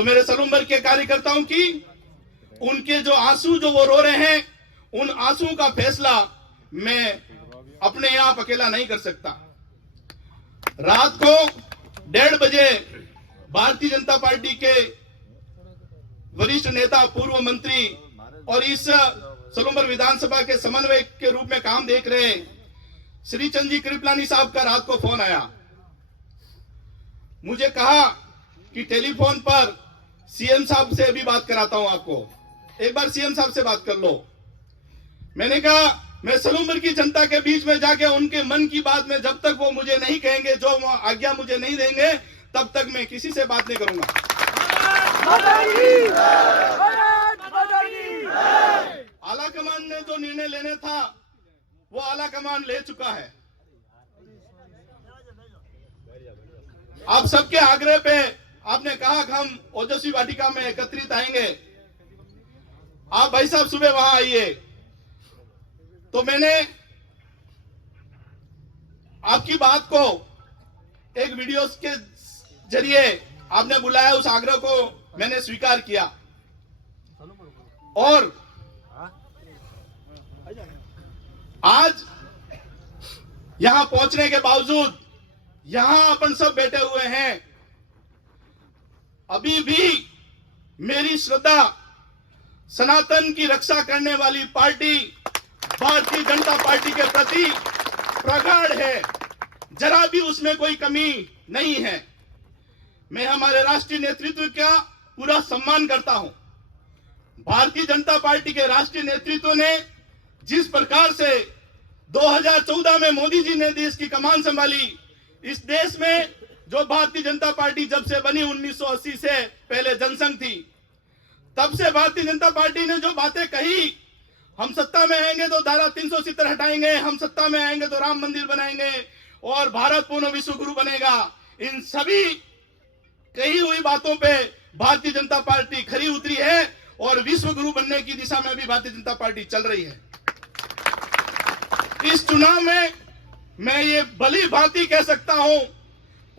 तो मेरे सलूम्बर के कार्यकर्ताओं की उनके जो आंसू जो वो रो रहे हैं, उन आंसुओं का फैसला मैं अपने आप अकेला नहीं कर सकता। रात को 1:30 बजे भारतीय जनता पार्टी के वरिष्ठ नेता, पूर्व मंत्री और इस सलूम्बर विधानसभा के समन्वयक के रूप में काम देख रहे श्री चंद जी कृपलानी साहब का रात को फोन आया। मुझे कहा कि टेलीफोन पर सीएम साहब से भी बात कराता हूं आपको, एक बार सीएम साहब से बात कर लो। मैंने कहा मैं सलूम्बर की जनता के बीच में जाके उनके मन की बात में जब तक वो मुझे नहीं कहेंगे, जो वो आज्ञा मुझे नहीं देंगे, तब तक मैं किसी से बात नहीं करूंगा। आला कमान ने जो निर्णय लेने था वो आला कमान ले चुका है। आप सबके आग्रह पे आपने कहा कि हम ओजस्वी वाटिका में एकत्रित आएंगे, आप भाई साहब सुबह वहां आइए। तो मैंने आपकी बात को एक वीडियो के जरिए आपने बुलाया, उस आग्रह को मैंने स्वीकार किया और आज यहां पहुंचने के बावजूद यहां अपन सब बैठे हुए हैं, अभी भी मेरी श्रद्धा सनातन की रक्षा करने वाली पार्टी भारतीय जनता पार्टी के प्रति प्रगाढ़ है, जरा भी उसमें कोई कमी नहीं है। मैं हमारे राष्ट्रीय नेतृत्व का पूरा सम्मान करता हूं। भारतीय जनता पार्टी के राष्ट्रीय नेतृत्व ने जिस प्रकार से 2014 में मोदी जी ने देश की कमान संभाली, इस देश में जो भारतीय जनता पार्टी जब से बनी 1980 से पहले जनसंघ थी, तब से भारतीय जनता पार्टी ने जो बातें कही, हम सत्ता में आएंगे तो धारा 370 हटाएंगे, हम सत्ता में आएंगे तो राम मंदिर बनाएंगे और भारत पूर्ण विश्व गुरु बनेगा, इन सभी कही हुई बातों पे भारतीय जनता पार्टी खरी उतरी है और विश्व गुरु बनने की दिशा में भी भारतीय जनता पार्टी चल रही है। इस चुनाव में मैं ये भली भांति कह सकता हूं,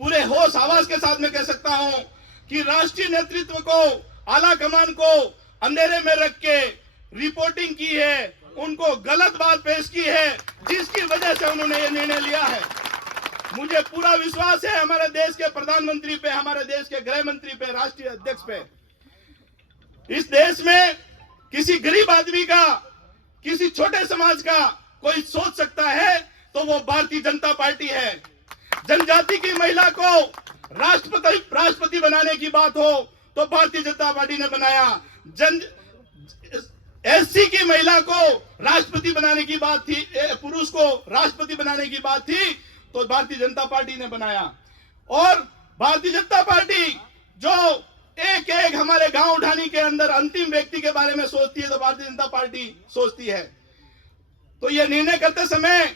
पूरे होश आवाज के साथ में कह सकता हूं कि राष्ट्रीय नेतृत्व को, आला कमान को अंधेरे में रख के रिपोर्टिंग की है, उनको गलत बात पेश की है, जिसकी वजह से उन्होंने ये निर्णय लिया है। मुझे पूरा विश्वास है हमारे देश के प्रधानमंत्री पे, हमारे देश के गृह मंत्री पे, राष्ट्रीय अध्यक्ष पे। इस देश में किसी गरीब आदमी का, किसी छोटे समाज का कोई सोच सकता है तो वो भारतीय जनता पार्टी है। जनजाति की महिला को राष्ट्रपति बनाने की बात हो तो भारतीय जनता पार्टी ने बनाया। एससी की महिला को राष्ट्रपति बनाने की बात थी, पुरुष को राष्ट्रपति बनाने की बात थी तो भारतीय जनता पार्टी ने बनाया। और भारतीय जनता पार्टी जो एक एक हमारे गांव ढाणी के अंदर अंतिम व्यक्ति के बारे में सोचती है तो भारतीय जनता पार्टी सोचती है। तो ये निर्णय करते समय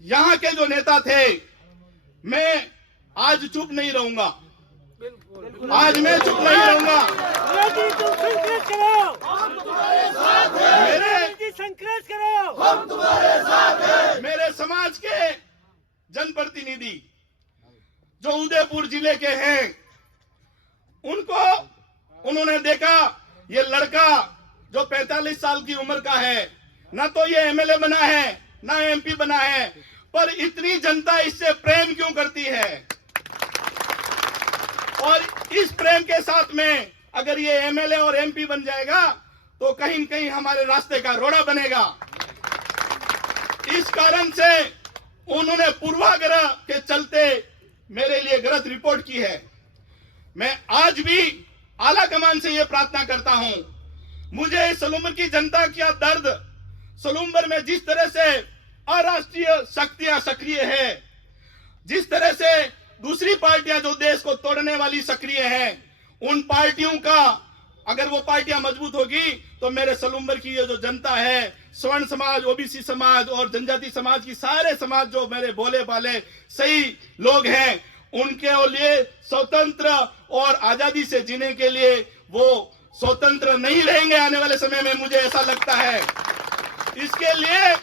यहां के जो नेता थे, मैं आज चुप नहीं रहूंगा, आज मैं चुप नहीं रहूंगा। मेरे समाज के जनप्रतिनिधि जो उदयपुर जिले के हैं, उन्होंने देखा ये लड़का जो 45 साल की उम्र का है, ना तो ये एमएलए बना है ना एमपी बना है, पर इतनी जनता इससे प्रेम क्यों करती है? और इस प्रेम के साथ में अगर ये एमएलए और एमपी बन जाएगा तो कहीं न कहीं हमारे रास्ते का रोड़ा बनेगा। इस कारण से उन्होंने पूर्वाग्रह के चलते मेरे लिए गलत रिपोर्ट की है। मैं आज भी आला कमान से यह प्रार्थना करता हूं, मुझे सलूम्बर की जनता का दर्द, सलूम्बर में जिस तरह से अराष्ट्रीय शक्तियां सक्रिय है, जिस तरह से दूसरी पार्टियां जो देश को तोड़ने वाली सक्रिय हैं, उन पार्टियों का अगर वो पार्टियां मजबूत होगी तो मेरे सलूम्बर की ये जो जनता है, स्वर्ण समाज, ओबीसी समाज और जनजाति समाज की सारे समाज जो मेरे भोले भाले सही लोग हैं, उनके लिए स्वतंत्र और आजादी से जीने के लिए वो स्वतंत्र नहीं रहेंगे आने वाले समय में, मुझे ऐसा लगता है। इसके लिए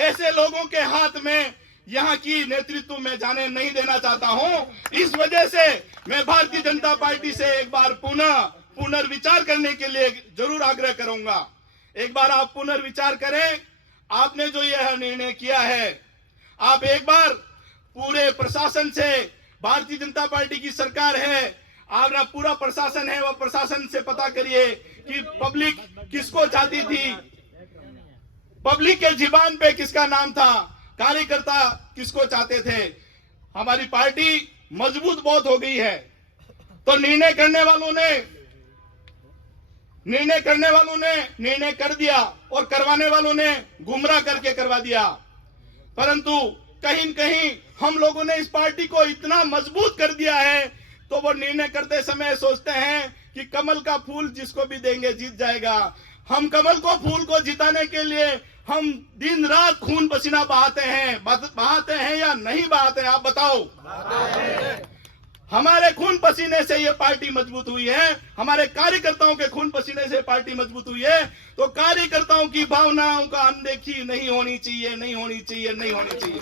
ऐसे लोगों के हाथ में यहाँ की नेतृत्व में जाने नहीं देना चाहता हूं। इस वजह से मैं भारतीय जनता पार्टी से एक बार पुनर्विचार करने के लिए जरूर आग्रह करूंगा। एक बार आप पुनर्विचार करें। आपने जो यह निर्णय किया है, आप एक बार पूरे प्रशासन से, भारतीय जनता पार्टी की सरकार है, आपका पूरा प्रशासन है, वह प्रशासन से पता करिए कि पब्लिक किसको चाहती थी, पब्लिक के जुबान पे किसका नाम था, कार्यकर्ता किसको चाहते थे। हमारी पार्टी मजबूत बहुत हो गई है। तो निर्णय करने वालों ने निर्णय कर दिया और करवाने वालों ने गुमराह करके करवा दिया। परंतु कहीं न कहीं हम लोगों ने इस पार्टी को इतना मजबूत कर दिया है, तो वो निर्णय करते समय सोचते हैं कि कमल का फूल जिसको भी देंगे जीत जाएगा। हम कमल को फूल को जिताने के लिए हम दिन रात खून पसीना बहाते हैं या नहीं बहाते, आप बताओ। हमारे खून पसीने से ये पार्टी मजबूत हुई है, हमारे कार्यकर्ताओं के खून पसीने से पार्टी मजबूत हुई है। तो कार्यकर्ताओं की भावनाओं का अनदेखी नहीं होनी चाहिए, नहीं होनी चाहिए, नहीं होनी चाहिए।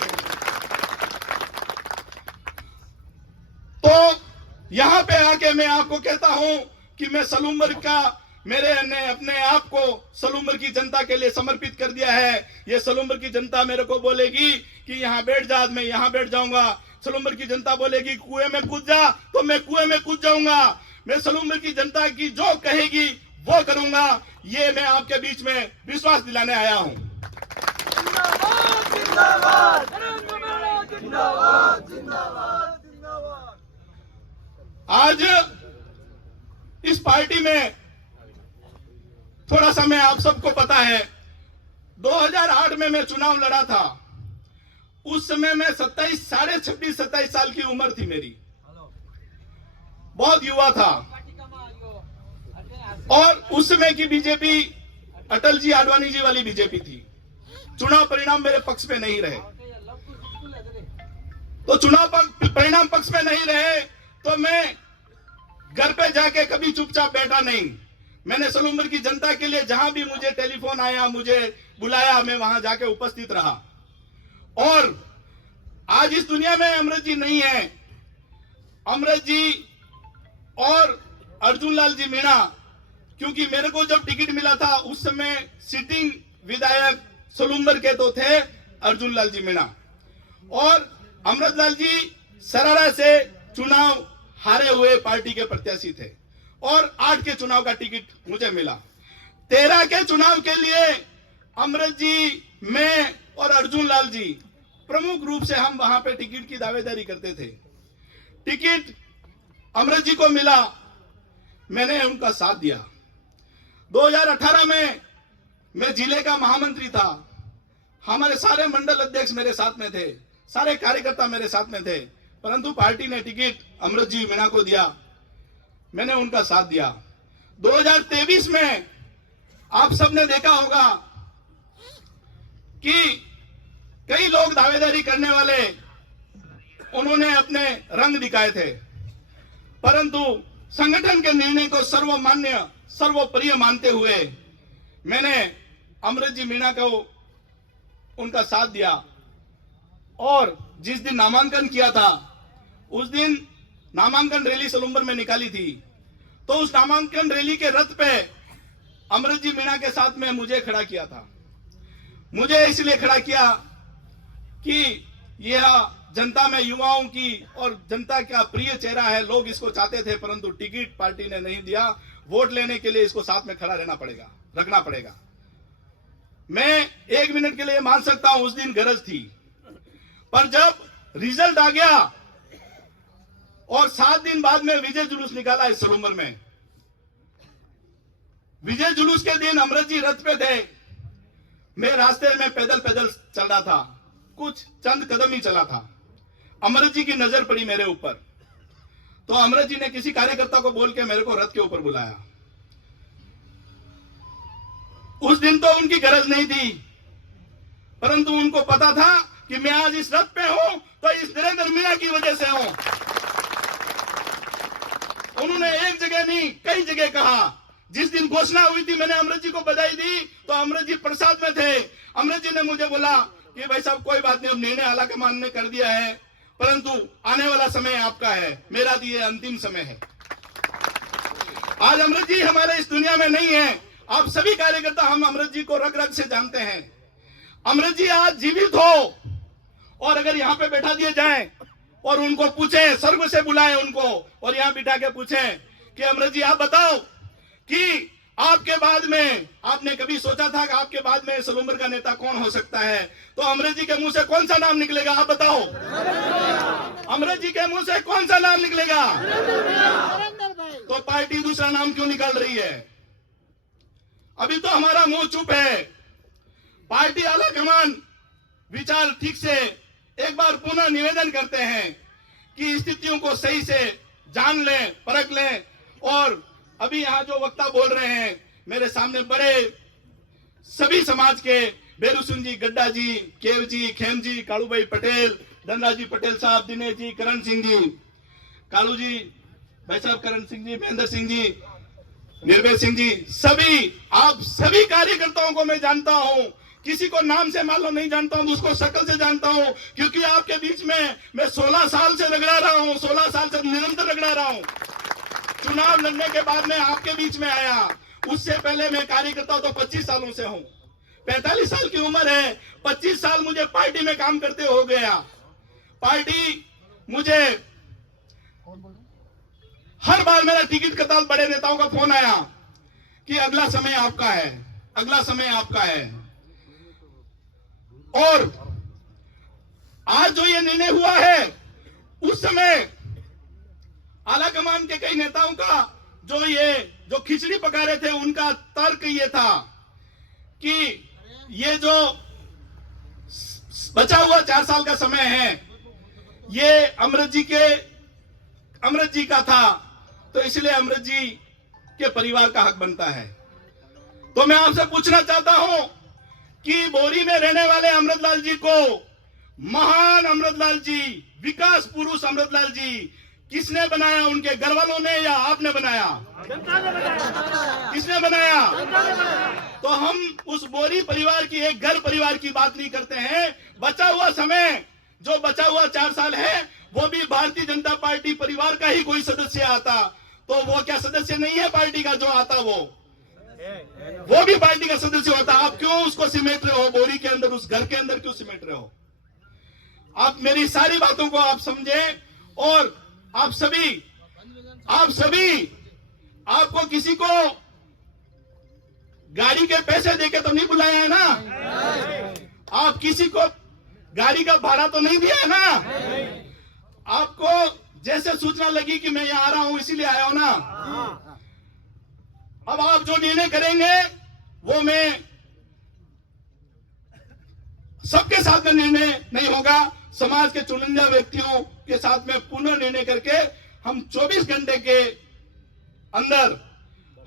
तो यहां पे आके मैं आपको कहता हूं कि मैं सलूम्बर का, मैंने अपने आप को सलूम्बर की जनता के लिए समर्पित कर दिया है। ये सलूम्बर की जनता मेरे को बोलेगी कि यहां बैठ जा, मैं यहां बैठ जाऊंगा। सलूम्बर की जनता बोलेगी कुएं में कूद जा, तो मैं कुएं में कूद जाऊंगा। मैं सलूम्बर की जनता की जो कहेगी वो करूंगा। ये मैं आपके बीच में विश्वास दिलाने आया हूं। आज इस पार्टी में थोड़ा सा, मैं आप सबको पता है, 2008 में मैं चुनाव लड़ा था। उस समय में 27 साल की उम्र थी मेरी, बहुत युवा था। और उस समय की बीजेपी अटल जी आडवाणी जी वाली बीजेपी थी। चुनाव परिणाम मेरे पक्ष में नहीं रहे, तो चुनाव परिणाम पक्ष में नहीं रहे तो मैं घर पे जाके कभी चुपचाप बैठा नहीं। मैंने सलूम्बर की जनता के लिए जहां भी मुझे टेलीफोन आया, मुझे बुलाया, मैं वहां जाके उपस्थित रहा। और आज इस दुनिया में अमृत जी नहीं है। अमृत जी और अर्जुन लाल जी मीणा, क्योंकि मेरे को जब टिकट मिला था उस समय सिटिंग विधायक सलूम्बर के तो थे अर्जुन लाल जी मीणा, और अमृत लाल जी सरारा से चुनाव हारे हुए पार्टी के प्रत्याशी थे। और 8 के चुनाव का टिकट मुझे मिला। 13 के चुनाव के लिए अमृत जी, मैं और अर्जुन लाल जी प्रमुख रूप से हम वहां पे टिकट की दावेदारी करते थे। टिकट अमृत जी को मिला, मैंने उनका साथ दिया। 2018 में मैं जिले का महामंत्री था। हमारे सारे मंडल अध्यक्ष मेरे साथ में थे, सारे कार्यकर्ता मेरे साथ में थे। परंतु पार्टी ने टिकट अमृत जी मीणा को दिया, मैंने उनका साथ दिया। 2023 में आप सबने देखा होगा कि कई लोग दावेदारी करने वाले, उन्होंने अपने रंग दिखाए थे, परंतु संगठन के निर्णय को सर्वमान्य, सर्वोपरि मानते हुए मैंने अमृत जी मीणा को उनका साथ दिया। और जिस दिन नामांकन किया था, उस दिन नामांकन रैली सलूम्बर में निकाली थी। तो उस नामांकन रैली के रथ पे अमृत जी मीणा के साथ में मुझे खड़ा किया था। मुझे इसलिए खड़ा किया कि यह जनता में युवाओं की और जनता का प्रिय चेहरा है, लोग इसको चाहते थे, परंतु टिकट पार्टी ने नहीं दिया। वोट लेने के लिए इसको साथ में खड़ा रखना पड़ेगा। मैं 1 मिनट के लिए मान सकता हूं उस दिन गरज थी, पर जब रिजल्ट आ गया और 7 दिन बाद में विजय जुलूस निकाला इस सलूम्बर में। विजय जुलूस के दिन अमृत जी रथ पे थे, मैं रास्ते में पैदल चल रहा था, कुछ चंद कदम ही चला था। अमृत जी की नजर पड़ी मेरे ऊपर, तो अमृत जी ने किसी कार्यकर्ता को बोल के मेरे को रथ के ऊपर बुलाया। उस दिन तो उनकी गरज नहीं थी, परंतु उनको पता था कि मैं आज इस रथ पे हूं तो इस नरेंद्र मीणा की वजह से हूं। उन्होंने एक जगह नहीं, कई जगह कहा। जिस दिन घोषणा हुई थी, मैंने अमृत जी को बधाई दी, तो अमृत जी प्रसाद में थे। अमृत जी ने मुझे बोला कि भाई साहब कोई बात नहीं, अब निर्णय आला के मान ने कर दिया है परंतु आने वाला समय आपका है, मेरा तो ये अंतिम समय है। आज अमृत जी हमारे इस दुनिया में नहीं है। आप सभी कार्यकर्ता हम अमृत जी को रग रग से जानते हैं। अमृत जी आज जीवित हो और अगर यहाँ पे बैठा दिए जाए और उनको पूछे, स्वर्ग से बुलाएं उनको और यहाँ बिठा के पूछें कि अमृत जी आप बताओ कि आपके बाद में आपने कभी सोचा था कि आपके बाद में सलूम्बर का नेता कौन हो सकता है, तो अमृत जी के मुंह से कौन सा नाम निकलेगा? आप बताओ। अमृत जी के मुंह से कौन सा नाम निकलेगा? तो पार्टी दूसरा नाम क्यों निकाल रही है? अभी तो हमारा मुंह चुप है। पार्टी आला कमान विचार ठीक से एक बार पुनः निवेदन करते हैं कि स्थितियों को सही से जान लें, परख लें। और अभी यहाँ जो वक्ता बोल रहे हैं, मेरे सामने बड़े सभी समाज के बेरुसुन जी, गड्ढा जी, केव जी, खेम जी, कालू भाई पटेल, धनराज जी पटेल साहब, दिनेश जी, करण सिंह जी, कालू जी, भाई साहब करण सिंह जी, महेंद्र सिंह जी, निर्भय सिंह जी, सभी आप सभी कार्यकर्ताओं को मैं जानता हूं। किसी को नाम से मान लो नहीं जानता हूं, उसको शक्ल से जानता हूं, क्योंकि आपके बीच में मैं 16 साल से रगड़ा रहा हूं, 16 साल से निरंतर रगड़ा रहा हूं। चुनाव लड़ने के बाद में आपके बीच में आया, उससे पहले मैं कार्यकर्ता तो 25 सालों से हूं। 45 साल की उम्र है, 25 साल मुझे पार्टी में काम करते हो गया। पार्टी मुझे हर बार मेरा टिकट कताल बड़े नेताओं का फोन आया कि अगला समय आपका है, अगला समय आपका है। और आज जो ये निर्णय हुआ है, उस समय आला कमान के कई नेताओं का जो खिचड़ी पका रहे थे, उनका तर्क ये था कि ये जो बचा हुआ 4 साल का समय है, ये अमृत जी का था, तो इसलिए अमृत जी के परिवार का हक बनता है। तो मैं आपसे पूछना चाहता हूं कि बोरी में रहने वाले अमृतलाल जी को, महान अमृतलाल जी, विकास पुरुष अमृतलाल जी, किसने बनाया? उनके घर वालों ने या आपने बनाया? किसने बनाया? तो हम उस बोरी परिवार की, एक घर परिवार की बात नहीं करते हैं। बचा हुआ समय, जो बचा हुआ 4 साल है, वो भी भारतीय जनता पार्टी परिवार का ही कोई सदस्य आता, तो वो क्या सदस्य नहीं है पार्टी का? जो आता वो भी पार्टी का सदस्य होता। आप क्यों उसको सिमेट रहे हो? बोरी के अंदर, उस घर के अंदर क्यों सिमेट रहे हो? आप मेरी सारी बातों को आप समझें। और आप सभी आपको किसी को गाड़ी के पैसे देके तो नहीं बुलाया है ना? आप किसी को गाड़ी का भाड़ा तो नहीं दिया है ना? आपको जैसे सूचना लगी कि मैं यहां आ रहा हूं इसीलिए आया हूं ना? अब आप जो निर्णय करेंगे वो मैं सबके साथ में निर्णय नहीं होगा। समाज के चुनिंदा व्यक्तियों के साथ में पुनः निर्णय करके हम 24 घंटे के अंदर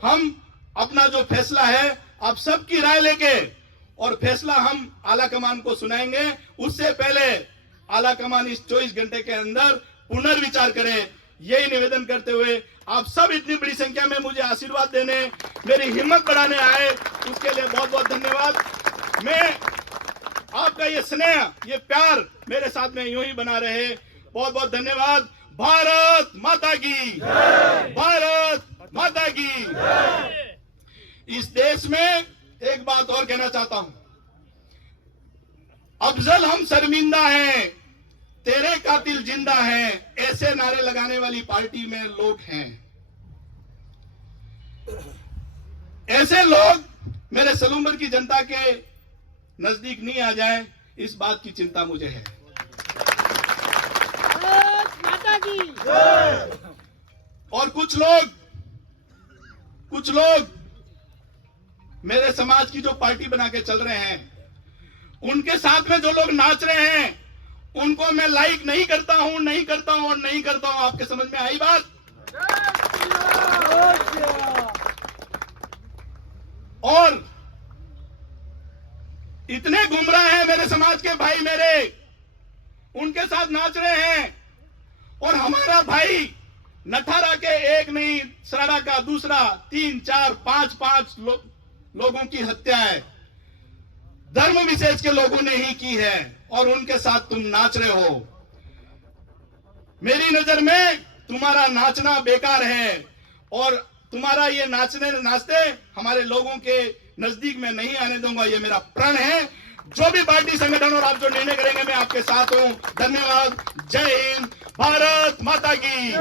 हम अपना जो फैसला है, आप सबकी राय लेके और फैसला हम आला कमान को सुनाएंगे। उससे पहले आला कमान इस 24 घंटे के अंदर पुनर्विचार करें, यही निवेदन करते हुए आप सब इतनी बड़ी संख्या में मुझे आशीर्वाद देने, मेरी हिम्मत बढ़ाने आए, उसके लिए बहुत बहुत धन्यवाद। मैं आपका ये स्नेह, ये प्यार मेरे साथ में यूं ही बना रहे। बहुत बहुत धन्यवाद। भारत माता की, भारत माता की। इस देश में एक बात और कहना चाहता हूं, अफजल हम शर्मिंदा हैं, तेरे कातिल जिंदा हैं, ऐसे नारे लगाने वाली पार्टी में लोग हैं। ऐसे लोग मेरे सलूम्बर की जनता के नजदीक नहीं आ जाए, इस बात की चिंता मुझे है। और कुछ लोग मेरे समाज की जो पार्टी बना के चल रहे हैं, उनके साथ में जो लोग नाच रहे हैं, उनको मैं लाइक नहीं करता हूं, नहीं करता हूं और नहीं करता हूं। आपके समझ में आई बात? और इतने गुमराह हैं मेरे समाज के भाई, मेरे उनके साथ नाच रहे हैं। और हमारा भाई नठारा के एक नहीं, सराड़ा का दूसरा, 3, 4, 5 लोगों की हत्या है, धर्म विशेष के लोगों ने ही की है, और उनके साथ तुम नाच रहे हो। मेरी नजर में तुम्हारा नाचना बेकार है और तुम्हारा ये नाचते हमारे लोगों के नजदीक में नहीं आने दूंगा। ये मेरा प्रण है। जो भी पार्टी संगठन और आप जो निर्णय करेंगे मैं आपके साथ हूं। धन्यवाद। जय हिंद। भारत माता की।